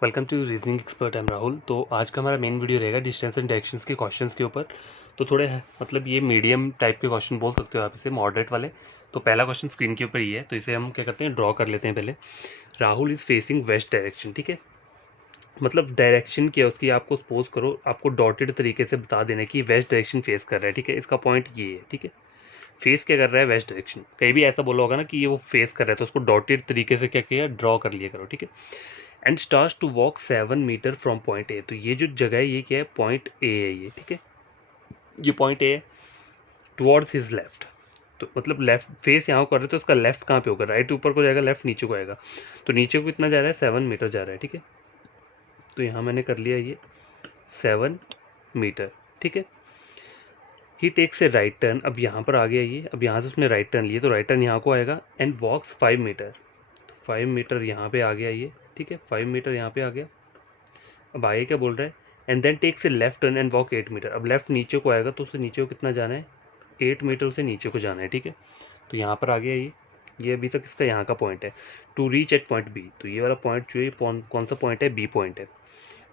Welcome to reasoning expert. I am Rahul. तो आज का हमारा मेन वीडियो रहेगा डिस्टेंस एंड डायरेक्शंस के क्वेश्चंस के ऊपर। तो थोड़े मतलब ये मीडियम टाइप के क्वेश्चन बोल सकते हो आप इसे, मॉडरेट वाले। तो पहला क्वेश्चन स्क्रीन के ऊपर ही है, तो इसे हम क्या करते हैं, ड्रॉ कर लेते हैं पहले। Rahul is facing west direction, ठीक है। मतलब डायरेक्शन क्या है उसकी, आपको सपोज करो आपको डॉटेड तरीके से बता देना कि वेस्ट डायरेक्शन फेस कर रहा है, ठीक है। इसका पॉइंट ये है, ठीक है। फेस क्या कर रहा है, वेस्ट डायरेक्शन। कहीं भी ऐसा बोला होगा ना कि ये वो फेस कर रहा है, तो उसको डॉटेड तरीके से क्या किया, ड्रॉ कर लिया करो, ठीक है। And starts to walk 7 metre from point A. तो ये जो जगह है ये क्या है, पॉइंट ए है ये, ठीक है। ये पॉइंट ए है, टुवर्ड्स हिज लेफ्ट। तो मतलब लेफ्ट फेस यहाँ कर रहे हो, तो इसका लेफ्ट कहाँ पे होगा, राइट ऊपर को जाएगा, लेफ्ट नीचे को आएगा। तो नीचे को कितना जा रहा है, 7 मीटर जा रहा है, ठीक है। तो यहाँ मैंने कर लिया ये 7 मीटर, ठीक है। He takes a right turn. अब यहाँ पर आ गया ये, अब यहाँ से उसने राइट टर्न लिया, तो राइट टर्न यहाँ को आएगा। And walks 5 metre. तो 5 मीटर यहाँ पे आ गया ये, ठीक है। 5 मीटर यहाँ पे आ गया। अब आगे क्या बोल रहा है, and then takes a left turn and walk 8 metre. अब लेफ्ट नीचे को आएगा, तो उससे नीचे को कितना जाना है, 8 मीटर उसे नीचे को जाना है, ठीक है। तो यहाँ पर आ गया ये अभी तक इसका यहाँ का पॉइंट है। To reach at point B. तो ये वाला पॉइंट जो है कौन सा पॉइंट है, बी पॉइंट है।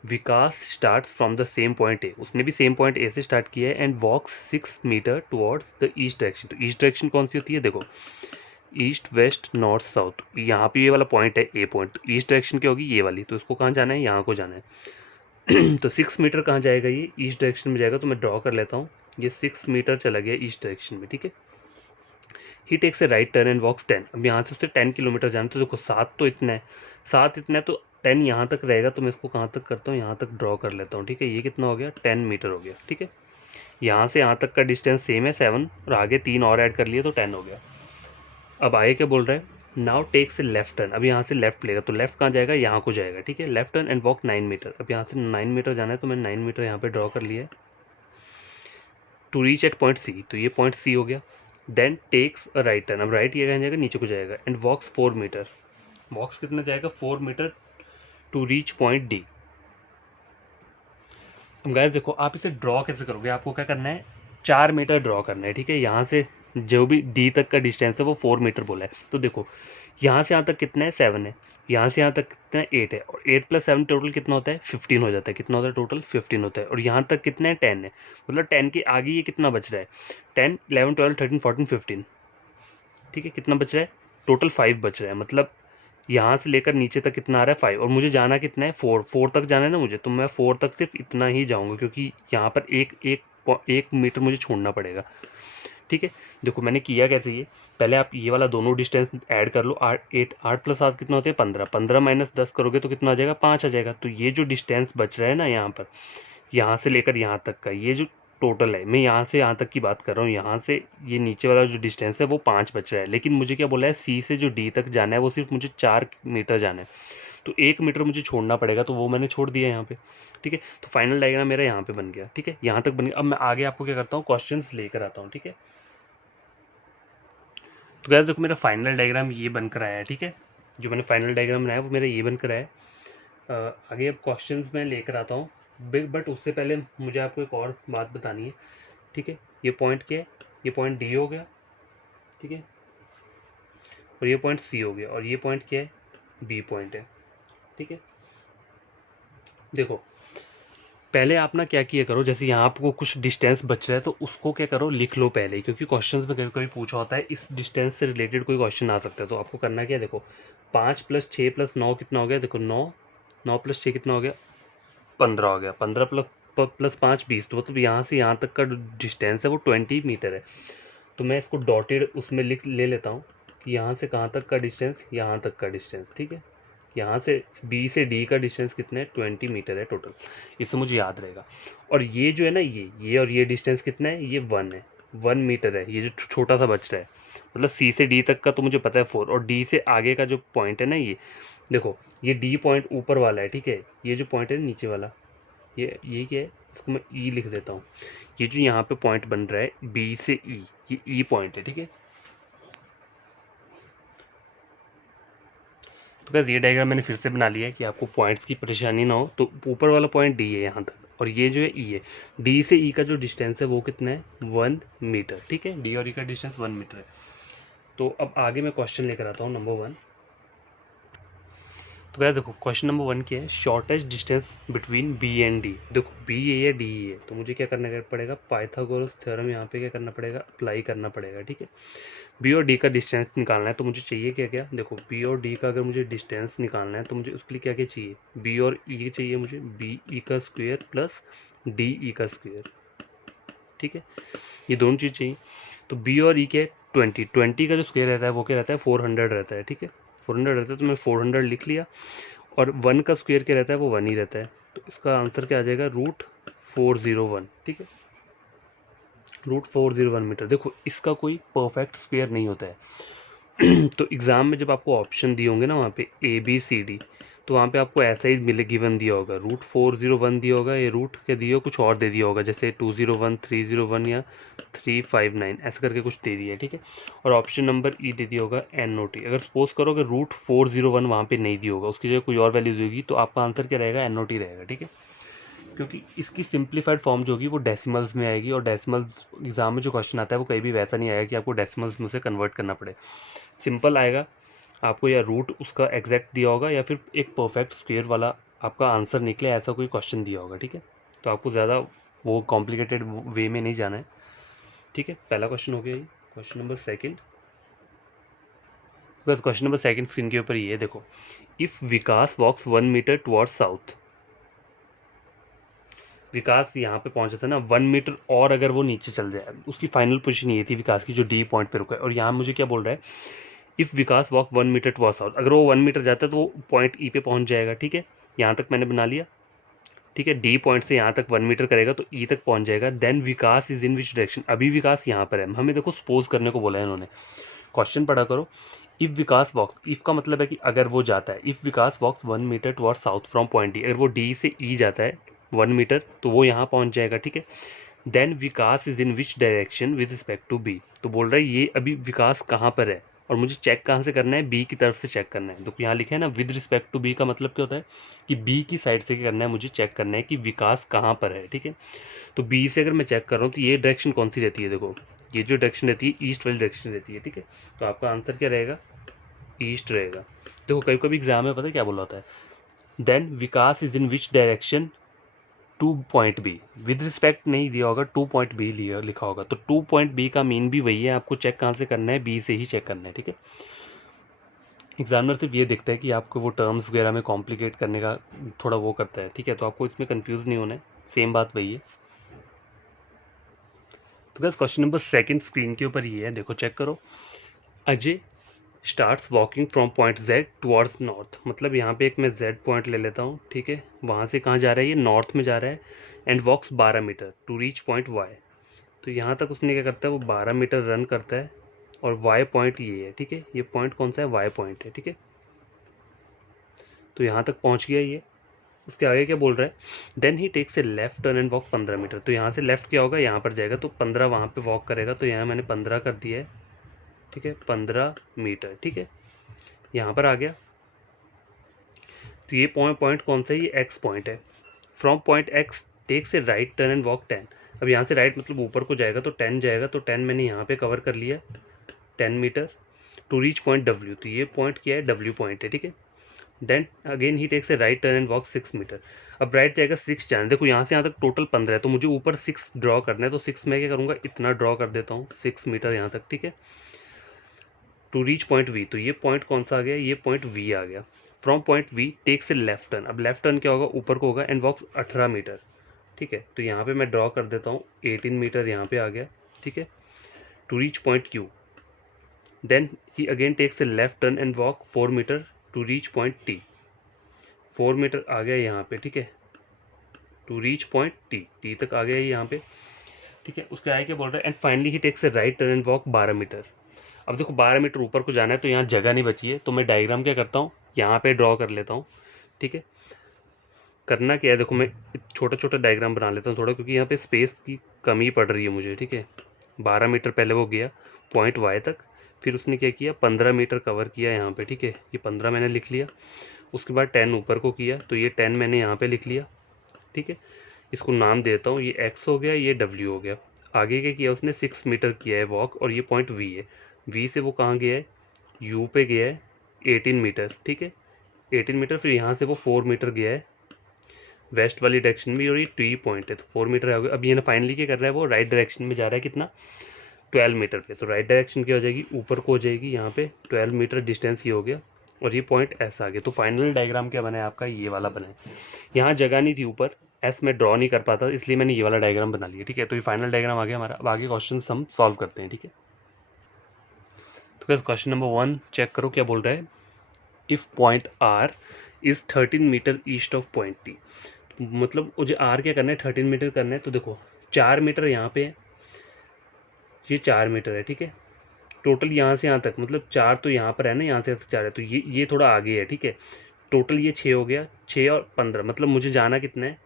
Vikas start from the same point A. उसने भी सेम पॉइंट ए से स्टार्ट किया है। And walks 6 metre towards the east direction. तो ईस्ट डायरेक्शन कौन सी होती है, देखो, ईस्ट वेस्ट नॉर्थ साउथ। यहाँ पे ये वाला पॉइंट है ए पॉइंट, तो ईस्ट डायरेक्शन क्या होगी, ये वाली। तो इसको कहाँ जाना है, यहाँ को जाना है। तो 6 मीटर कहाँ जाएगा, ये ईस्ट डायरेक्शन में जाएगा। तो मैं ड्रॉ कर लेता हूँ, ये 6 मीटर चला गया ईस्ट डायरेक्शन में, ठीक है। He takes a right turn and walks 10। अब यहाँ से उसे 10 किलोमीटर जाना। तो देखो 7 तो इतना है, 7 इतना है, तो 10 यहाँ तक रहेगा। तो मैं इसको कहाँ तक करता हूँ, यहाँ तक ड्रॉ कर लेता हूँ, ठीक है। ये कितना हो गया, 10 मीटर हो गया, ठीक है। यहाँ से यहाँ तक का डिस्टेंस सेम है 7, और आगे 3 और ऐड कर लिए तो 10 हो गया। अब आगे क्या बोल रहा है, now takes a left turn. अब यहाँ से लेफ्ट लेगा, तो लेफ्ट कहाँ जाएगा, यहाँ को जाएगा, ठीक है। Left turn and walk 9 metre. अब यहाँ से 9 मीटर जाना है, तो मैं 9 मीटर यहाँ पे ड्रॉ कर लिया है। To reach at point C. तो ये पॉइंट सी हो गया। Then takes a right turn. अब राइट ये कहाँ जाएगा, नीचे को जाएगा। And walks 4 metre. वॉक्स कितना जाएगा, 4 metre to reach point D. अब गाइस देखो, आप इसे ड्रॉ कैसे करोगे, आपको क्या करना है, 4 मीटर ड्रॉ करना है, ठीक है। यहाँ से जो भी डी तक का डिस्टेंस है वो 4 मीटर बोला है। तो देखो यहाँ से यहाँ तक कितना है, 7 है। यहाँ से यहाँ तक कितना है, 8 है। और 8 + 7 टोटल कितना होता है, 15 हो जाता है। कितना होता है टोटल, 15 होता है। और यहाँ तक कितना है, 10 है। मतलब 10 के आगे ये कितना बच रहा है, 10 11 12 13 14 15, ठीक है। कितना बच रहा है, टोटल 5 बच रहा है। मतलब यहाँ से लेकर नीचे तक कितना आ रहा है, 5। और मुझे जाना कितना है, 4 तक जाना है ना मुझे। तो मैं 4 तक सिर्फ इतना ही जाऊँगा, क्योंकि यहाँ पर एक मीटर मुझे छोड़ना पड़ेगा, ठीक है। देखो मैंने किया कैसे, ये पहले आप ये वाला दोनों डिस्टेंस ऐड कर लो। 8 + 7 कितना होते हैं, 15। 15 - 10 करोगे तो कितना आ जाएगा, 5 आ जाएगा। तो ये जो डिस्टेंस बच रहा है ना यहाँ पर, यहाँ से लेकर यहाँ तक का ये जो टोटल है, मैं यहाँ से यहाँ तक की बात कर रहा हूँ। यहाँ से ये नीचे वाला जो डिस्टेंस है वो 5 बच रहा है। लेकिन मुझे क्या बोला है, सी से जो डी तक जाना है वो सिर्फ मुझे 4 मीटर जाना है। तो 1 मीटर मुझे छोड़ना पड़ेगा, तो वो मैंने छोड़ दिया यहाँ पे, ठीक है। तो फाइनल डायग्राम मेरा यहाँ पे बन गया, ठीक है। यहाँ तक बन गया। अब मैं आगे आपको क्या करता हूँ, क्वेश्चन लेकर आता हूँ, ठीक है। तो गाइस देखो, मेरा फाइनल डायग्राम ये बनकर आया है, ठीक है। जो मैंने फाइनल डायग्राम बनाया वो मेरा ये बनकर आया है। आगे अब क्वेश्चंस मैं लेकर आता हूँ। बट उससे पहले मुझे आपको एक और बात बतानी है, ठीक है। ये पॉइंट क्या है, ये पॉइंट डी हो गया, ठीक है। और ये पॉइंट सी हो गया। और ये पॉइंट क्या है, बी पॉइंट है, ठीक है। देखो पहले आप ना क्या किया करो, जैसे यहाँ आपको कुछ डिस्टेंस बच रहा है तो उसको क्या करो, लिख लो पहले ही, क्योंकि क्वेश्चंस में कभी कभी पूछा होता है इस डिस्टेंस से रिलेटेड कोई क्वेश्चन आ सकता है। तो आपको करना क्या है, देखो 5 + 6 + 9 कितना हो गया, देखो 9, 9 + 6 कितना हो गया, 15 हो गया। 15 + 5 20। तो मतलब यहाँ से यहाँ तक का डिस्टेंस है वो 20 मीटर है। तो मैं इसको डॉटेड उसमें ले लेता हूँ कि यहाँ से कहाँ तक का डिस्टेंस, यहाँ तक का डिस्टेंस, ठीक है। यहाँ से बी से डी का डिस्टेंस कितना है, 20 मीटर है टोटल। इससे मुझे याद रहेगा। और ये जो है ना, ये और ये डिस्टेंस कितना है, ये 1 है, 1 मीटर है। ये जो छोटा सा बच रहा है, मतलब सी से डी तक का तो मुझे पता है 4। और डी से आगे का जो पॉइंट है ना, ये देखो, ये डी पॉइंट ऊपर वाला है, ठीक है। ये जो पॉइंट है नीचे वाला, ये क्या है, इसको मैं ई लिख देता हूँ। ये जो यहाँ पे पॉइंट बन रहा है बी से ई, ये ई पॉइंट है, ठीक है। तो बस ये डायग्राम मैंने फिर से बना लिया है कि आपको पॉइंट्स की परेशानी ना हो। तो ऊपर वाला पॉइंट डी है यहाँ तक, और ये जो है ई है। डी से ई का जो डिस्टेंस है वो कितना है, 1 मीटर, ठीक है। डी और ई का डिस्टेंस 1 मीटर है। तो अब आगे मैं क्वेश्चन लेकर आता हूँ नंबर 1। तो क्या देखो क्वेश्चन नंबर 1 क्या है, shortest distance between B and D. देखो बी ए या डी ए है, तो मुझे क्या करना पड़ेगा, पाइथागोरस थ्योरम यहाँ पे क्या करना पड़ेगा, अप्लाई करना पड़ेगा। ठीक है, बी और डी का डिस्टेंस निकालना है, तो मुझे चाहिए क्या क्या, देखो बी और डी का अगर मुझे डिस्टेंस निकालना है तो मुझे उसके लिए क्या क्या चाहिए, बी और ई चाहिए मुझे, बी ई का स्क्वायर प्लस डी ई का स्क्वायर। ठीक है, ये दोनों चीज़ चाहिए। तो बी और ई के 20 का जो स्क्वायर रहता है वो क्या रहता है, 400 रहता है। ठीक है, 400 रहता है, तो मैं 400 लिख लिया। और 1 का स्क्वायर क्या रहता है, वो 1 ही रहता है। तो इसका आंसर क्या आ जाएगा, √401। ठीक है, √401 मीटर। देखो इसका कोई परफेक्ट स्क्वायर नहीं होता है तो एग्ज़ाम में जब आपको ऑप्शन दिए होंगे ना वहाँ पे ABCD, तो वहाँ पे आपको ऐसा ही मिले गिवन दिया होगा, √401 दिया होगा, ये रूट क्या दिया कुछ और दे दिया होगा, जैसे 201, 301 या 359 ऐसा करके कुछ दे दिया है। ठीक है, और ऑप्शन नंबर ई दे दिया होगा NOT। अगर सपोज करो कि √401 वहाँ पे नहीं दिया होगा, उसकी जगह कोई और वैल्यू दी होगी, तो आपका आंसर क्या रहेगा, NOT रहेगा। ठीक है, क्योंकि इसकी सिंप्लीफाइड फॉर्म जो होगी वो डेसिमल्स में आएगी, और डेसिमल्स एग्जाम में जो क्वेश्चन आता है वो कहीं भी वैसा नहीं आएगा कि आपको डेसिमल्स में उसे कन्वर्ट करना पड़े। सिंपल आएगा, आपको या रूट उसका एग्जैक्ट दिया होगा या फिर एक परफेक्ट स्क्वायर वाला आपका आंसर निकले, ऐसा कोई क्वेश्चन दिया होगा। ठीक है, तो आपको ज़्यादा वो कॉम्प्लिकेटेड वे में नहीं जाना है। ठीक है, पहला क्वेश्चन हो गया ये। क्वेश्चन नंबर सेकंड, बस क्वेश्चन नंबर सेकंड स्क्रीन के ऊपर ये है, देखो if Vikas walks 1 metre towards south. Vikas यहाँ पे पहुंचा था ना 1 मीटर, और अगर वो नीचे चल जाए, उसकी फाइनल पोजीशन ये थी विकास की जो डी पॉइंट पे रुका है, और यहाँ मुझे क्या बोल रहा है, if Vikas walk 1 metre towards south, अगर वो 1 मीटर जाता है तो वो पॉइंट ई पे पहुंच जाएगा। ठीक है, यहाँ तक मैंने बना लिया। ठीक है, डी पॉइंट से यहाँ तक 1 मीटर करेगा तो ई तक पहुंच जाएगा। Then Vikas is in which direction, अभी विकास यहाँ पर है, हमें देखो सपोज करने को बोला है इन्होंने। क्वेश्चन पढ़ा करो, इफ विकास वॉक्स, इफ का मतलब है कि अगर वो जाता है, if Vikas walks 1 metre towards south from point D, अगर वो डी से ई जाता है 1 मीटर तो वो यहाँ पहुंच जाएगा। ठीक है, then Vikas is in which direction with respect to B, तो बोल रहा है ये अभी विकास कहाँ पर है, और मुझे चेक कहाँ से करना है, बी की तरफ से चेक करना है। तो यहाँ लिखा है ना विद रिस्पेक्ट टू बी, का मतलब क्या होता है कि बी की साइड से क्या करना है, मुझे चेक करना है कि विकास कहाँ पर है। ठीक है, तो बी से अगर मैं चेक कर रहा हूँ तो ये डायरेक्शन कौन सी रहती है, देखो ये जो डायरेक्शन रहती है ईस्ट वाली डायरेक्शन रहती है। ठीक है, तो आपका आंसर क्या रहेगा, ईस्ट रहेगा। देखो कभी कभी एग्जाम में पता है क्या बोला होता है, then Vikas is in which direction to point B, with respect नहीं दिया होगा, टू पॉइंट बी लिखा होगा, तो टू पॉइंट बी का मीन भी वही है, आपको चेक कहाँ से करना है, बी से ही चेक करना है। ठीक है, एग्जामिनर सिर्फ ये देखता है कि आपको वो टर्म्स वगैरह में कॉम्प्लिकेट करने का थोड़ा वो करता है। ठीक है, तो आपको इसमें कंफ्यूज नहीं होना है, सेम बात वही है। तो बस क्वेश्चन नंबर सेकंड स्क्रीन के ऊपर ये है, देखो चेक करो, Ajay starts walking from point Z towards north, मतलब यहाँ पे एक मैं Z पॉइंट ले लेता हूँ। ठीक है, वहाँ से कहाँ जा रहा है, ये नॉर्थ में जा रहा है, and walks 12 metre to reach point Y। तो यहाँ तक उसने क्या करता है, वो 12 मीटर रन करता है, और Y पॉइंट ये है। ठीक है, ये पॉइंट कौन सा है, Y पॉइंट है। ठीक है, तो यहाँ तक पहुँच गया ये। उसके आगे क्या बोल रहा है, then he takes a left turn and walk 15 metre, तो यहाँ से लेफ्ट क्या होगा, यहाँ पर जाएगा, तो 15 वहाँ पे वॉक करेगा, तो यहाँ मैंने 15 कर दिया है। ठीक है, 15 मीटर। ठीक है, यहाँ पर आ गया, तो ये पॉइंट कौन सा है, ये एक्स पॉइंट है। From point X takes a right turn and walk 10, अब यहाँ से राइट मतलब ऊपर को जाएगा तो 10 जाएगा, तो 10 मैंने यहाँ पे कवर कर लिया, 10 metre to reach point W, तो ये पॉइंट क्या है, W पॉइंट है। ठीक है, then again he takes a right turn and walk 6 metre, अब राइट जाएगा 6 जाना, देखो यहाँ से यहाँ तक टोटल 15 है, तो मुझे ऊपर 6 ड्रॉ करना है, तो 6 मैं क्या करूँगा, इतना ड्रॉ कर देता हूँ, 6 मीटर यहाँ तक। ठीक है, टू रीच पॉइंट V, तो ये पॉइंट कौन सा आ गया, ये पॉइंट V आ गया। From point V takes a left turn, अब लेफ्ट टर्न क्या होगा, ऊपर को होगा, एंड वॉक्स 18 मीटर। ठीक है, तो यहाँ पे मैं ड्रॉ कर देता हूँ, 18 मीटर यहाँ पे आ गया। ठीक है, to reach point Q, then he again takes a left turn and walk 4 metre to reach point T, 4 metre आ गया यहाँ पे। ठीक है, टू रीच पॉइंट T तक आ गया यहाँ पे। ठीक है, उसके आगे क्या बोल रहा है, and finally he takes a right turn and walk 12 metre. अब देखो 12 मीटर ऊपर को जाना है, तो यहाँ जगह नहीं बची है, तो मैं डायग्राम क्या करता हूँ, यहाँ पे ड्रॉ कर लेता हूँ। ठीक है, करना क्या है, देखो मैं छोटा छोटा डायग्राम बना लेता हूँ थोड़ा, क्योंकि यहाँ पे स्पेस की कमी पड़ रही है मुझे। ठीक है, 12 मीटर पहले वो गया पॉइंट Y तक, फिर उसने क्या किया, 15 मीटर कवर किया यहाँ पे। ठीक है, ये 15 मैंने लिख लिया, उसके बाद 10 ऊपर को किया, तो ये 10 मैंने यहाँ पे लिख लिया। ठीक है, इसको नाम देता हूँ, ये X हो गया, ये W हो गया। आगे क्या किया उसने, 6 मीटर किया है वॉक, और ये पॉइंट V है, V से वो कहाँ गया है, U पे गया है 18 मीटर। ठीक है, 18 मीटर, फिर यहाँ से वो 4 मीटर गया है वेस्ट वाली डायरेक्शन में, और ये टी पॉइंट है तो 4 मीटर आ गया। अब ये ना फाइनली क्या कर रहा है, वो राइट डायरेक्शन में जा रहा है, कितना 12 मीटर पे। तो राइट डायरेक्शन क्या हो जाएगी, ऊपर को हो जाएगी, यहाँ पे 12 मीटर डिस्टेंस ये हो गया, और ये पॉइंट एस आ गया। तो फाइनल डायग्राम क्या बना है आपका, ये वाला बना है। यहाँ जगह नहीं थी ऊपर, एस में ड्रॉ नहीं कर पाता, इसलिए मैंने ये वाला डायग्राम बना लिया, ठीक है। तो ये फाइनल डायग्राम आ गया हमारा। अब आगे क्वेश्चन हम सॉल्व करते हैं, ठीक है। तो क्वेश्चन नंबर 1 चेक करो क्या बोल रहा है। If point R is 13 metre east of point T, मतलब मुझे आर क्या करना है, 13 मीटर करना है। तो देखो 4 मीटर यहाँ पे है, ये 4 मीटर है, ठीक है। टोटल यहाँ से यहाँ तक, मतलब 4 तो यहाँ पर है ना, यहाँ से 4 है, तो ये थोड़ा आगे है, ठीक है। टोटल ये 6 हो गया, 6 और 15, मतलब मुझे जाना कितना है,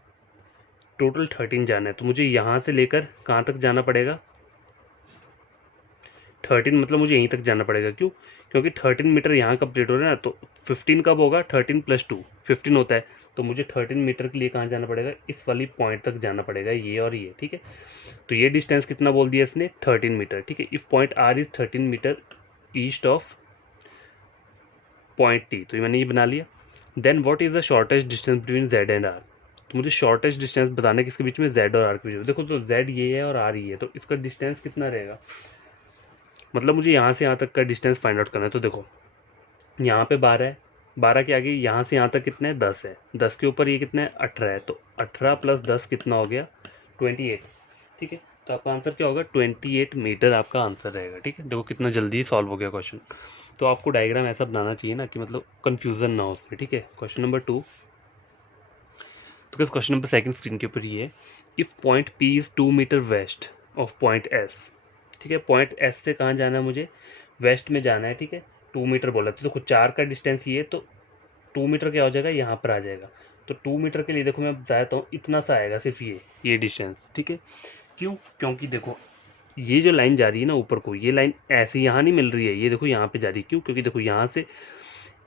टोटल 13 जाना है। तो मुझे यहाँ से लेकर कहाँ तक जाना पड़ेगा, 13, मतलब मुझे यहीं तक जाना पड़ेगा। क्यों, क्योंकि 13 मीटर यहाँ कंप्लीट हो रहा है ना, तो 15 कब होगा, 13 + 2 15 होता है। तो मुझे 13 मीटर के लिए कहाँ जाना पड़ेगा, इस वाली पॉइंट तक जाना पड़ेगा, ये और ये, ठीक है। तो ये डिस्टेंस कितना बोल दिया इसने, 13 मीटर, ठीक है। If point R is 13 metre east of point T, तो मैंने ये बना लिया। Then what is the shortest distance between Z and R, तो मुझे शॉर्टेस्ट डिस्टेंस बताना है किसके बीच में, जेड और आर के बीच में। देखो तो जेड ये है और आर ये है, तो इसका डिस्टेंस कितना रहेगा, मतलब मुझे यहाँ से यहाँ तक का डिस्टेंस फाइंड आउट करना है। तो देखो यहाँ पे 12 है, 12 के आगे यहाँ से यहाँ तक कितना है, 10 है, 10 के ऊपर ये कितना है, 18 है, तो 18 + 10 कितना हो गया, 28, ठीक है। तो आपका आंसर क्या होगा, 28 मीटर आपका आंसर रहेगा, ठीक है। देखो कितना जल्दी सॉल्व हो गया क्वेश्चन। तो आपको डायग्राम ऐसा बनाना चाहिए ना कि मतलब कन्फ्यूजन ना हो उसमें, ठीक है। क्वेश्चन नंबर 2, तो क्वेश्चन नंबर 2 स्क्रीन के ऊपर ये है। If point P is 2 metre west of point S, ठीक है। पॉइंट एस से कहाँ जाना है, मुझे वेस्ट में जाना है, ठीक है। 2 मीटर बोला, तो देखो 4 का डिस्टेंस ये है, तो 2 मीटर क्या हो जाएगा, यहाँ पर आ जाएगा। तो 2 मीटर के लिए देखो मैं बताता हूँ, इतना सा आएगा सिर्फ ये डिस्टेंस, ठीक है। क्यों, क्योंकि देखो ये जो लाइन जा रही है ना ऊपर को, ये लाइन ऐसे यहाँ नहीं मिल रही है, ये देखो यहाँ पे जा रही है। क्यों, क्योंकि देखो यहाँ से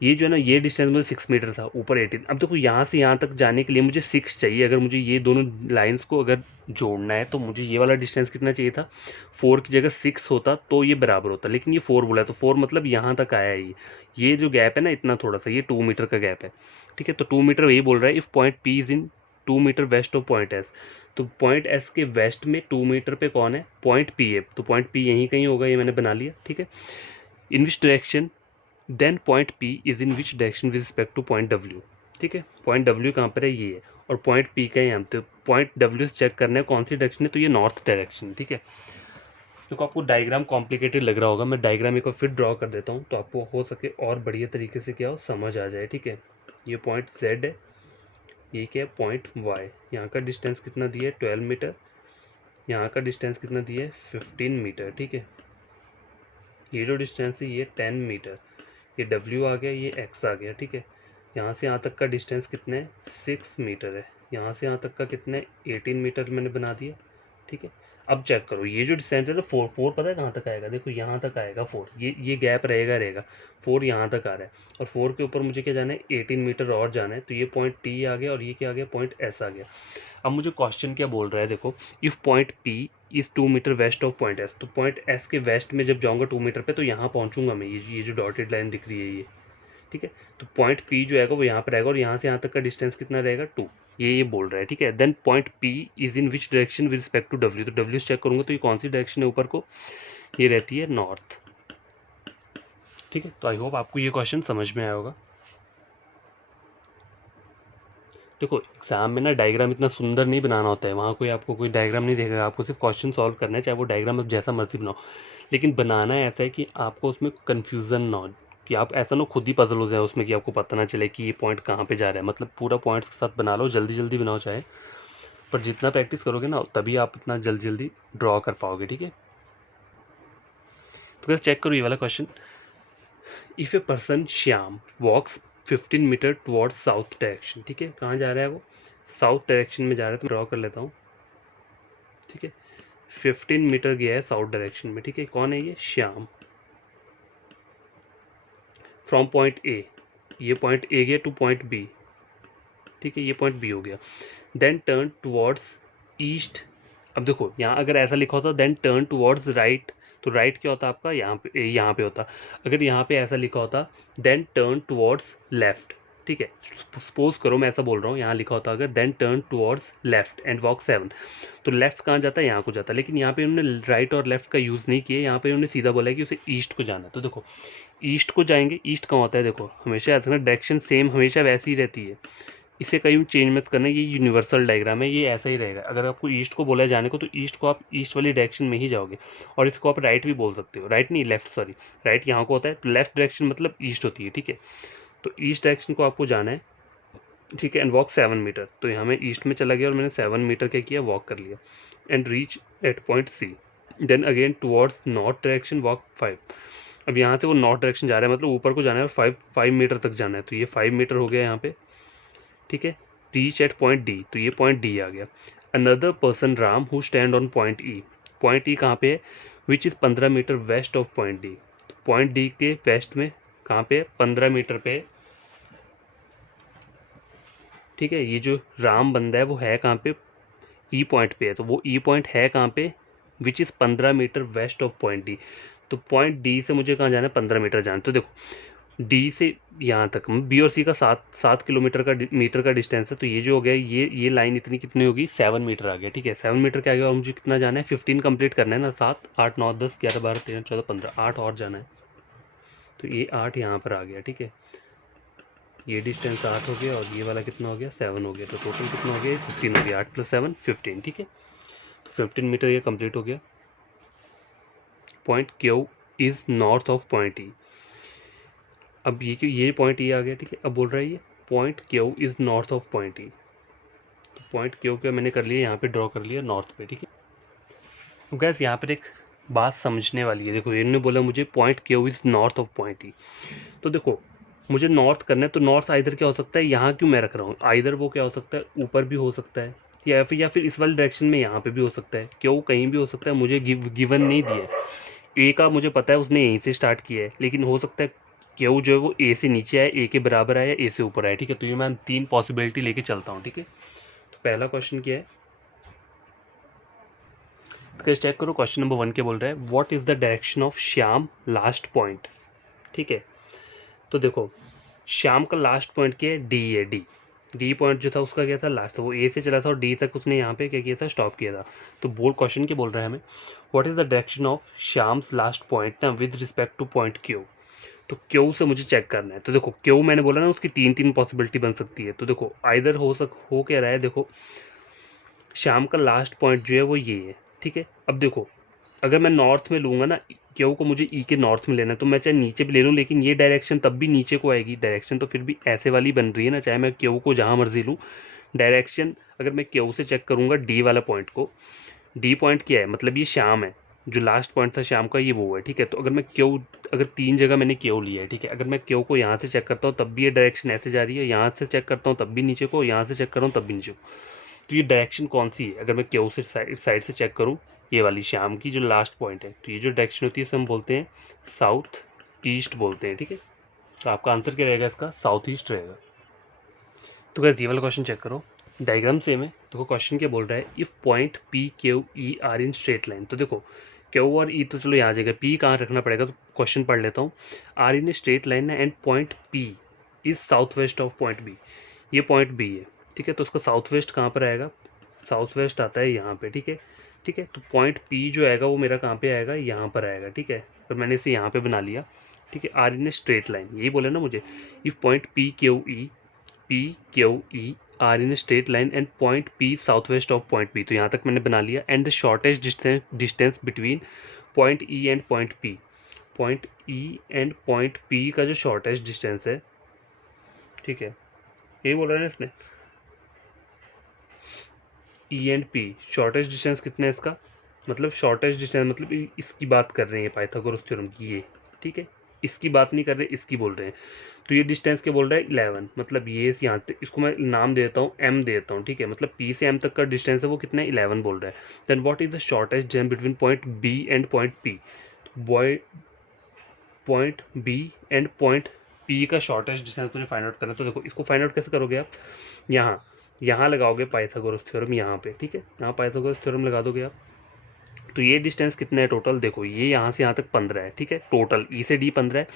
ये जो है ना, ये डिस्टेंस मुझे 6 मीटर था, ऊपर 18। अब देखो यहाँ से यहाँ तक जाने के लिए मुझे 6 चाहिए। अगर मुझे ये दोनों लाइंस को अगर जोड़ना है तो मुझे ये वाला डिस्टेंस कितना चाहिए था, 4 की जगह 6 होता तो ये बराबर होता, लेकिन ये 4 बोला है, तो 4 मतलब यहाँ तक आया है। ये जो गैप है ना इतना थोड़ा सा, ये 2 मीटर का गैप है, ठीक है। तो 2 मीटर यही बोल रहा है, if point P is in 2 metre west of point S, तो पॉइंट एस के वेस्ट में 2 मीटर पे कौन है, पॉइंट पी है। तो पॉइंट पी यहीं कहीं होगा, ये मैंने बना लिया, ठीक है। In which direction, then point P is in which direction with respect to point W, ठीक है। पॉइंट डब्ल्यू कहाँ पर है, ये है, और पॉइंट पी का यहाँ पे। पॉइंट डब्ल्यू से चेक करना है कौन सी डायरेक्शन है, तो ये नॉर्थ डायरेक्शन, ठीक है। तो आपको डायग्राम कॉम्प्लिकेटेड लग रहा होगा, मैं डायग्राम एक बार फिर ड्रॉ कर देता हूँ, तो आपको हो सके और बढ़िया तरीके से क्या हो समझ आ जाए, ठीक है। ये पॉइंट जेड है, ये क्या है पॉइंट वाई, यहाँ का डिस्टेंस कितना दिया है 12 मीटर, यहाँ का डिस्टेंस कितना दिया है 15 मीटर, ठीक है। ये जो डिस्टेंस है ये 10 मीटर, ये W आ गया, ये X आ गया, ठीक है। यहाँ से यहाँ तक का डिस्टेंस कितना है 6 मीटर है, यहाँ से यहाँ तक का कितना है 18 मीटर मैंने बना दिया, ठीक है। अब चेक करो ये जो डिस्टेंस है ना 4 पता है कहाँ तक आएगा, देखो यहाँ तक आएगा 4, ये गैप रहेगा 4 यहाँ तक आ रहा है, और 4 के ऊपर मुझे क्या जाना है 18 मीटर और जाना है। तो ये पॉइंट T आ गया, और ये क्या आ गया, पॉइंट S आ गया। अब मुझे क्वेश्चन क्या बोल रहा है, देखो if point P is 2 metre west of point S, तो पॉइंट S के वेस्ट में जब जाऊँगा 2 मीटर पे, तो यहाँ पहुँचूंगा मैं, ये जो डॉटेड लाइन दिख रही है ये, ठीक है। तो पॉइंट P जो आएगा वो यहाँ पर आएगा, और यहाँ से यहाँ तक का डिस्टेंस कितना रहेगा 2, ये बोल रहा है, ठीक है। Then point P is in which direction with respect to W, तो W चेक करूंगा तो ये कौन सी डायरेक्शन है ऊपर को, ये रहती है नॉर्थ, ठीक है। तो आई होप आपको ये क्वेश्चन समझ में आया होगा। देखो एग्जाम में ना डायग्राम इतना सुंदर नहीं बनाना होता है, वहाँ कोई आपको कोई डायग्राम नहीं देखेगा, आपको सिर्फ क्वेश्चन सॉल्व करना है, चाहे वो डायग्राम आप जैसा मर्जी बनाओ, लेकिन बनाना ऐसा है कि आपको उसमें कन्फ्यूज़न ना हो, कि आप ऐसा ना खुद ही पजल हो जाए उसमें, कि आपको पता ना चले कि ये पॉइंट कहाँ पे जा रहा है। मतलब पूरा पॉइंट्स के साथ बना लो, जल्दी जल्दी बनाओ चाहे, पर जितना प्रैक्टिस करोगे ना तभी आप इतना जल्दी जल्दी ड्रॉ कर पाओगे, ठीक है। तो बस चेक करो ये वाला question. If a person Shyam walks 15 metre towards south direction, ठीक है। कहाँ जा रहा है वो, साउथ डायरेक्शन में जा रहा है, तो ड्रॉ कर लेता हूँ, ठीक है। 15 मीटर गया है साउथ डायरेक्शन में, ठीक है। कौन है ये, श्याम। फ्रॉम पॉइंट ए, ये पॉइंट ए गया टू पॉइंट बी, ठीक है, ये पॉइंट बी हो गया। देन टर्न टुवर्ड्स ईस्ट, अब देखो यहाँ अगर ऐसा लिखा होता देन टर्न टुवर्ड्स राइट, तो राइट क्या होता आपका यहाँ पे होता। अगर यहाँ पे ऐसा लिखा होता देन टर्न टुवर्ड्स लेफ्ट, ठीक है, सपोज करो मैं ऐसा बोल रहा हूँ, यहाँ लिखा होता अगर then turn towards left and walk 7, तो लेफ्ट कहाँ जाता है, यहाँ को जाता है, लेकिन यहाँ पे उन्होंने राइट और लेफ्ट का यूज़ नहीं किया, यहाँ पे उन्होंने सीधा बोला है कि उसे ईस्ट को जाना है। तो देखो ईस्ट को जाएंगे, ईस्ट कहाँ होता है, देखो हमेशा ऐसा ना डायरेक्शन सेम हमेशा वैसी ही रहती है, इसे कहीं चेंज मत करना, ये यूनिवर्सल डायग्राम है, ये ऐसा ही रहेगा। अगर आपको ईस्ट को बोला जाने को तो ईस्ट को आप ईस्ट वाली डायरेक्शन में ही जाओगे, और इसको आप राइट भी बोल सकते हो, राइट नहीं लेफ्ट, सॉरी राइट यहाँ को होता है, तो लेफ्ट डायरेक्शन मतलब ईस्ट होती है, ठीक है। तो ईस्ट डायरेक्शन को आपको जाना है, ठीक है, एंड वॉक 7 मीटर। तो यहाँ मैं ईस्ट में चला गया और मैंने 7 मीटर क्या किया, वॉक कर लिया, and reach at point C, then again towards north direction walk 5। अब यहाँ से वो नॉर्थ डायरेक्शन जा रहा है, मतलब ऊपर को जाना है और 5 मीटर तक जाना है, तो ये 5 मीटर हो गया यहाँ पे, ठीक है। रीच एट पॉइंट डी, तो ये पॉइंट डी आ गया। Another person Ram who stand on point E, point E कहाँ पे है, which is 15 metre west of point D. Point D के वेस्ट में कहाँ पे, 15 मीटर पे, ठीक है। ये जो राम बंदा है वो है कहाँ पे, ई पॉइंट पे है, तो वो ई पॉइंट है कहाँ पे, which is 15 metre west of point D. तो पॉइंट डी से मुझे कहाँ जाना है, 15 मीटर जाना है। तो देखो डी से यहाँ तक बी और सी का 7 किलोमीटर का मीटर का डिस्टेंस है, तो ये जो हो गया, ये लाइन इतनी कितनी होगी, 7 मीटर आ गया, ठीक है। 7 मीटर क्या आ गया, और मुझे कितना जाना है, 15 कंप्लीट करना है ना, 7 8 9 10 11 12 13 14 15, 8 और जाना है, तो ये 8 यहाँ पर आ गया, ठीक है। ये डिस्टेंस 8 हो गया और ये वाला कितना हो गया, 7 हो गया, तो टोटल कितना हो गया, 15 हो गया, 8 + 7 15, ठीक है। तो 15 मीटर ये कंप्लीट हो गया। Point Q is north of point ई। अब ये पॉइंट ई आ गया, ठीक है। अब बोल रहा है ये point Q is north of point ई, तो पॉइंट क्यू का मैंने कर लिया, यहाँ पे ड्रॉ कर लिया नॉर्थ पे, ठीक है। तो गैस यहाँ पर एक बात समझने वाली है, देखो इन्होंने बोला मुझे point Q is north of point ई, तो देखो मुझे नॉर्थ करना है, तो नॉर्थ आइदर क्या हो सकता है, यहाँ क्यों मैं रख रहा हूँ, आइदर वो क्या हो सकता है, ऊपर भी हो सकता है, या फिर इस वाले डायरेक्शन में यहाँ पे भी हो सकता है, क्यों कहीं भी हो सकता है, मुझे गिवन नहीं दिया है। ए का मुझे पता है उसने यहीं से स्टार्ट किया है, लेकिन हो सकता है क्यों जो है वो ए से नीचे आए, ए के बराबर आए, या ए से ऊपर आए, ठीक है। तो ये मैं 3 पॉसिबिलिटी लेके चलता हूँ, ठीक है। तो पहला क्वेश्चन क्या है, तो चेक करो, क्वेश्चन नंबर 1 के बोल रहा है what is the direction of Shyam last point, ठीक है। तो देखो श्याम का लास्ट पॉइंट क्या है, डी है, डी पॉइंट जो था उसका क्या था, लास्ट था, वो ए से चला था और डी तक उसने यहाँ पे क्या किया था, स्टॉप किया था। तो बोल क्वेश्चन क्या बोल रहा है हमें, what is the direction of Shyam's last point ना with respect to point Q. तो क्यू से मुझे चेक करना है, तो देखो क्यू मैंने बोला ना उसकी 3 पॉसिबिलिटी बन सकती है, तो देखो आइदर हो क्या रहा है, देखो श्याम का लास्ट पॉइंट जो है वो ये है, ठीक है। अब देखो अगर मैं नॉर्थ में लूँगा ना, क्यू को मुझे ई के नॉर्थ में लेना है, तो मैं चाहे नीचे भी ले लूँ, लेकिन ये डायरेक्शन तब भी नीचे को आएगी, डायरेक्शन तो फिर भी ऐसे वाली बन रही है ना, चाहे मैं क्यू को जहाँ मर्जी लूँ, डायरेक्शन अगर मैं क्यू से चेक करूँगा डी वाला पॉइंट को, डी पॉइंट क्या है, मतलब ये श्याम है, जो लास्ट पॉइंट था श्याम का ये वो है, ठीक है। तो अगर मैं क्यू, अगर 3 जगह मैंने क्यू लिया है, ठीक है, अगर मैं क्यू को यहाँ से चेक करता हूँ तब भी ये डायरेक्शन ऐसे जा रही है, यहाँ से चेक करता हूँ तब भी नीचे को, यहाँ से चेक कर रहा हूँ तब भी नीचे को, तो ये डायरेक्शन कौन सी है, अगर मैं क्यू से साइड से चेक करूँ, ये वाली श्याम की जो लास्ट पॉइंट है, तो ये जो डायरेक्शन होती है इसे हम बोलते हैं साउथ ईस्ट बोलते हैं, ठीक है। तो आपका आंसर क्या रहेगा इसका, साउथ ईस्ट रहेगा। तो गैस ये वाला क्वेश्चन चेक करो, डायग्राम सेम है। देखो क्वेश्चन क्या बोल रहा है, if point P Q E R in straight line. तो देखो क्यू और ई तो चलो यहाँ आ जाएगा, पी कहाँ रखना पड़ेगा, तो क्वेश्चन पढ़ लेता हूँ। आर इन स्ट्रेट लाइन है and point P is south west of point B, ये पॉइंट बी है, ठीक है। तो उसका साउथ वेस्ट कहाँ पर आएगा, साउथ वेस्ट आता है यहाँ पे, ठीक है, ठीक है। तो पॉइंट पी जो आएगा वो मेरा कहाँ पे आएगा, यहाँ पर आएगा, ठीक है। तो मैंने इसे यहाँ पे बना लिया, ठीक है। आर इन स्ट्रेट लाइन, यही बोले ना मुझे, if point P Q E R in straight line and point P south west of point B, तो यहाँ तक मैंने बना लिया। And the shortest distance between point E and point P, point E and point P का जो shortest distance है, ठीक है, यही बोल रहा है ना इसने, E and P shortest distance कितना है इसका, मतलब शॉर्टेस्ट डिस्टेंस मतलब इसकी बात कर रहे हैं पाइथागोरस थ्योरम की, ये ठीक है, इसकी बात नहीं कर रहे, इसकी बोल रहे हैं। तो ये डिस्टेंस क्या बोल रहा है, 11, मतलब ये यहाँ तक, इसको मैं नाम देता हूँ m देता हूँ, ठीक है, मतलब p से m तक का डिस्टेंस है वो कितना है, 11 बोल रहा है। Then what is the shortest distance between point b and point p, point b and point p का शॉर्टेस्ट डिस्टेंस मुझे फाइंड आउट करना है। तो देखो इसको फाइंड आउट कैसे करोगे आप, यहाँ लगाओगे पाइथागोरस थ्योरम यहाँ पे, ठीक है, यहाँ पाइथागोरस थ्योरम लगा दोगे आप, तो ये डिस्टेंस कितना है टोटल, देखो ये यहाँ से यहाँ तक 15 है, ठीक है। टोटल ई से डी 15 है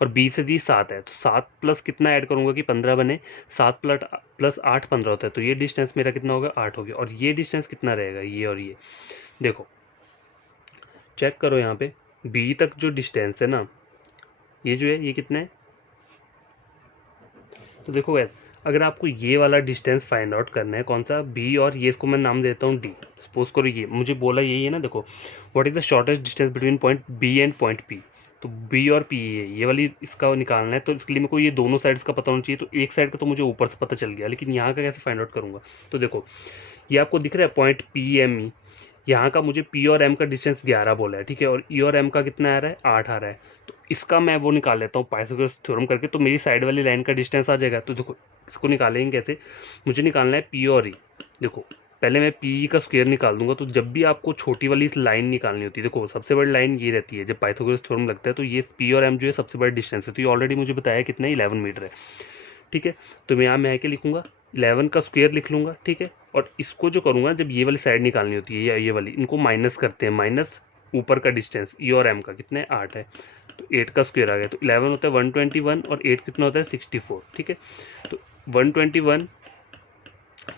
और बी से डी 7 है, तो 7 प्लस कितना ऐड करूंगा कि 15 बने, 7 प्लस 8 15 होता है, तो ये डिस्टेंस मेरा कितना होगा 8 हो गया। और ये डिस्टेंस कितना रहेगा, ये और ये देखो चेक करो यहाँ पे बी तक जो डिस्टेंस है ना, ये जो है ये कितना है, तो देखो गैस अगर आपको ये वाला डिस्टेंस फाइंड आउट करना है कौन सा, बी, और ये इसको मैं नाम देता हूँ डी। सपोज करो ये मुझे बोला यही है ना, देखो what is the shortest distance between point B and point P, तो बी और पी ये वाली इसका निकालना है, तो इसके लिए मेरे को ये दोनों साइड्स का पता होना चाहिए। तो एक साइड का तो मुझे ऊपर से पता चल गया, लेकिन यहाँ का कैसे फाइंड आउट करूँगा, तो देखो ये आपको दिख रहा है पॉइंट पी एम ई, यहाँ का मुझे पी और एम का डिस्टेंस 11 बोला है, ठीक है, और ई और एम का कितना आ रहा है 8 आ रहा है। तो इसका मैं वो निकाल लेता हूँ पाइथागोरस थ्योरम करके, तो मेरी साइड वाली लाइन का डिस्टेंस आ जाएगा। तो देखो इसको निकालेंगे कैसे, मुझे निकालना है पी और ई। देखो पहले मैं पी का स्क्वायर निकाल दूंगा, तो जब भी आपको छोटी वाली लाइन निकालनी होती है, देखो सबसे बड़ी लाइन ये रहती है जब पाइथागोरस थ्योरम लगता है, तो ये पी और एम जो है सबसे बड़ा डिस्टेंस है, तो ये ऑलरेडी मुझे बताया कितना 11 मीटर है, ठीक है। तो मैं यहाँ मैं क्या लिखूंगा 11 का स्क्वायर लिख लूंगा, ठीक है। और इसको जो करूंगा जब ये वाली साइड निकालनी होती है या ये वाली, इनको माइनस करते हैं, माइनस ऊपर का डिस्टेंस ई और एम का कितना है 8 है, तो 8 का स्क्वायर आ गया, तो 11 होता है 121 और 8 कितना होता है 64, ठीक है। तो 121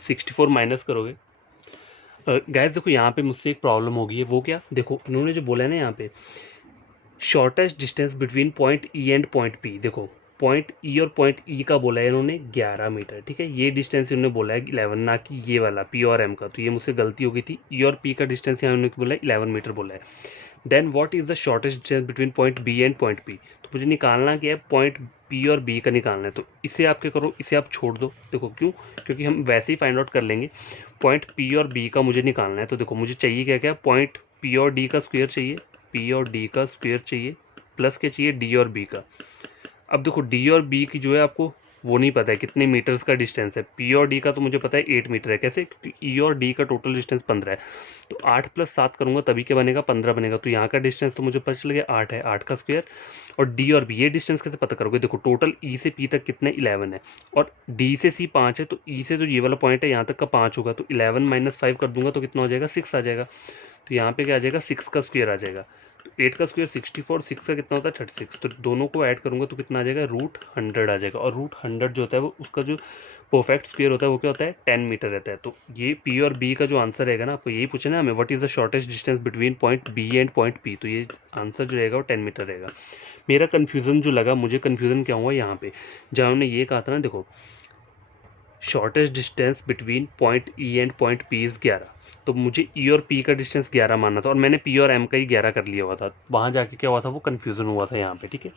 64 माइनस करोगे, गाइस देखो यहाँ पे मुझसे एक प्रॉब्लम होगी है, वो क्या, देखो इन्होंने जो बोला है ना यहाँ पे shortest distance between point E and point P, देखो पॉइंट ई और पॉइंट ई का बोला है इन्होंने 11 मीटर, ठीक है। ये डिस्टेंस इन्होंने बोला है 11, ना कि ये वाला पी और एम का, तो ये मुझसे गलती हो गई थी। ई और पी का डिस्टेंस यहाँ उन्होंने बोला है 11 मीटर बोला है। Then what is the shortest distance between point B and point P, तो मुझे निकालना क्या है पॉइंट पी और बी का निकालना है। तो इसे आप क्या करो, इसे आप छोड़ दो, देखो क्यों, क्योंकि हम वैसे ही फाइंड आउट कर लेंगे। पॉइंट पी और बी का मुझे निकालना है, तो देखो मुझे चाहिए क्या क्या, पॉइंट पी और डी का स्क्वायर चाहिए, पी और डी का स्क्वायर चाहिए, प्लस क्या चाहिए डी और बी का। अब देखो डी और बी की जो है आपको वो नहीं पता है कितने मीटर्स का डिस्टेंस है, पी और डी का तो मुझे पता है 8 मीटर है, कैसे, क्योंकि ई और डी का टोटल डिस्टेंस 15 है, तो 8 प्लस 7 करूंगा तभी क्या बनेगा 15 बनेगा। तो यहाँ का डिस्टेंस तो मुझे पता चल गया 8 है, 8 का स्क्वायर। और डी और बी ये डिस्टेंस कैसे पता करोगे, देखो टोटल ई से पी तक कितने 11 है, और डी से सी 5 है, तो ई से जो ये वाला पॉइंट है यहाँ तक का 5 होगा, तो 11 माइनस 5 कर दूंगा तो कितना हो जाएगा 6 आ जाएगा। तो यहाँ पे क्या आ जाएगा 6 का स्क्वायर आ जाएगा, तो 8 का स्क्वायर 64, 6 का कितना होता है 36, तो दोनों को ऐड करूंगा तो कितना आ जाएगा √100 आ जाएगा। और √100 जो होता है वो उसका जो परफेक्ट स्क्वायर होता है वो क्या होता है 10 मीटर रहता है। तो ये पी और बी का जो आंसर रहेगा ना, आपको यही पूछना है हमें, what is the shortest distance between point B and point P, तो ये आंसर जो रहेगा वो 10 मीटर रहेगा। मेरा कन्फ्यूजन जो लगा, मुझे कन्फ्यूजन क्या हुआ यहाँ पे, जहाँ उन्होंने ये कहा था ना, देखो shortest distance between point E and point P is 11, तो मुझे ई और पी का डिस्टेंस 11 मानना था, और मैंने पी और एम का ही 11 कर लिया हुआ था, वहाँ जाके क्या हुआ था वो कन्फ्यूजन हुआ था यहाँ पे, ठीक है।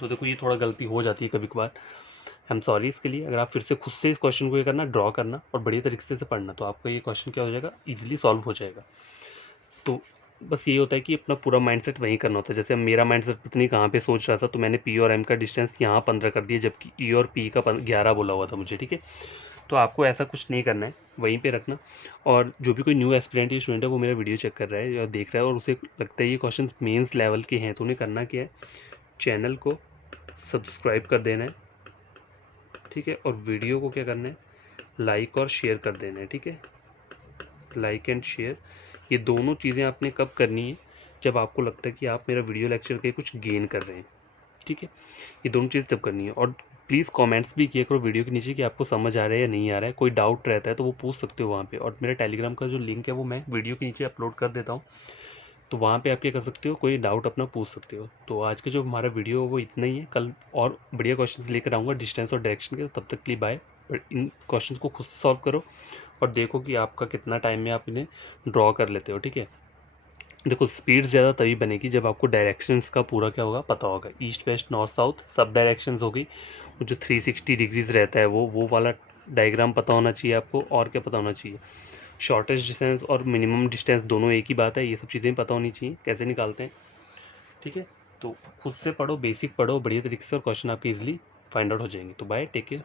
तो देखो ये थोड़ा गलती हो जाती है कभी कभार, आई एम सॉरी इसके लिए। अगर आप फिर से खुद से इस क्वेश्चन को ये करना, ड्रॉ करना और बढ़िया तरीके से पढ़ना, तो आपका ये क्वेश्चन क्या हो जाएगा ईजिली सॉल्व हो जाएगा। तो बस ये होता है कि अपना पूरा माइंडसेट वहीं करना होता है। जैसे मेरा माइंडसेट पता नहीं कहाँ पे सोच रहा था, तो मैंने पी और एम का डिस्टेंस यहाँ 15 कर दिया, जबकि ई और पी का 11 बोला हुआ था मुझे, ठीक है। तो आपको ऐसा कुछ नहीं करना है, वहीं पे रखना। और जो भी कोई न्यू एस्पिरेंट या स्टूडेंट है वो मेरा वीडियो चेक कर रहा है या देख रहा है और उसे लगता है ये क्वेश्चन मेंस लेवल के हैं, तो उन्हें करना क्या है, चैनल को सब्सक्राइब कर देना है, ठीक है। और वीडियो को क्या करना है, लाइक और शेयर कर देना है, ठीक है। लाइक एंड शेयर, ये दोनों चीज़ें आपने कब करनी है, जब आपको लगता है कि आप मेरा वीडियो लेक्चर के कुछ गेन कर रहे हैं, ठीक है। ये दोनों चीज़ तब करनी है। और प्लीज़ कमेंट्स भी किया करो वीडियो के नीचे कि आपको समझ आ रहा है या नहीं आ रहा है, कोई डाउट रहता है तो वो पूछ सकते हो वहाँ पे। और मेरा टेलीग्राम का जो लिंक है वो मैं वीडियो के नीचे अपलोड कर देता हूँ, तो वहाँ पे आप क्या कर सकते हो, कोई डाउट अपना पूछ सकते हो। तो आज का जो हमारा वीडियो है वो इतना ही है, कल और बढ़िया क्वेश्चन लेकर आऊँगा डिस्टेंस और डायरेक्शन के, तो तब तक के लिए बाय। बट इन क्वेश्चन को खुद सॉल्व करो और देखो कि आपका कितना टाइम में आप इन्हें ड्रॉ कर लेते हो, ठीक है। देखो स्पीड ज़्यादा तभी बनेगी जब आपको डायरेक्शंस का पूरा क्या होगा पता होगा, ईस्ट वेस्ट नॉर्थ साउथ सब डायरेक्शंस होगी। जो 360 डिग्रीज रहता है वो वाला डायग्राम पता होना चाहिए आपको। और क्या पता होना चाहिए, शॉर्टेस्ट डिस्टेंस और मिनिमम डिस्टेंस दोनों एक ही बात है, ये सब चीज़ें पता होनी चाहिए कैसे निकालते हैं, ठीक है। तो खुद से पढ़ो, बेसिक पढ़ो बढ़िया तरीके से, और क्वेश्चन आपके इजीली फाइंड आउट हो जाएंगे। तो बाय, टेक केयर।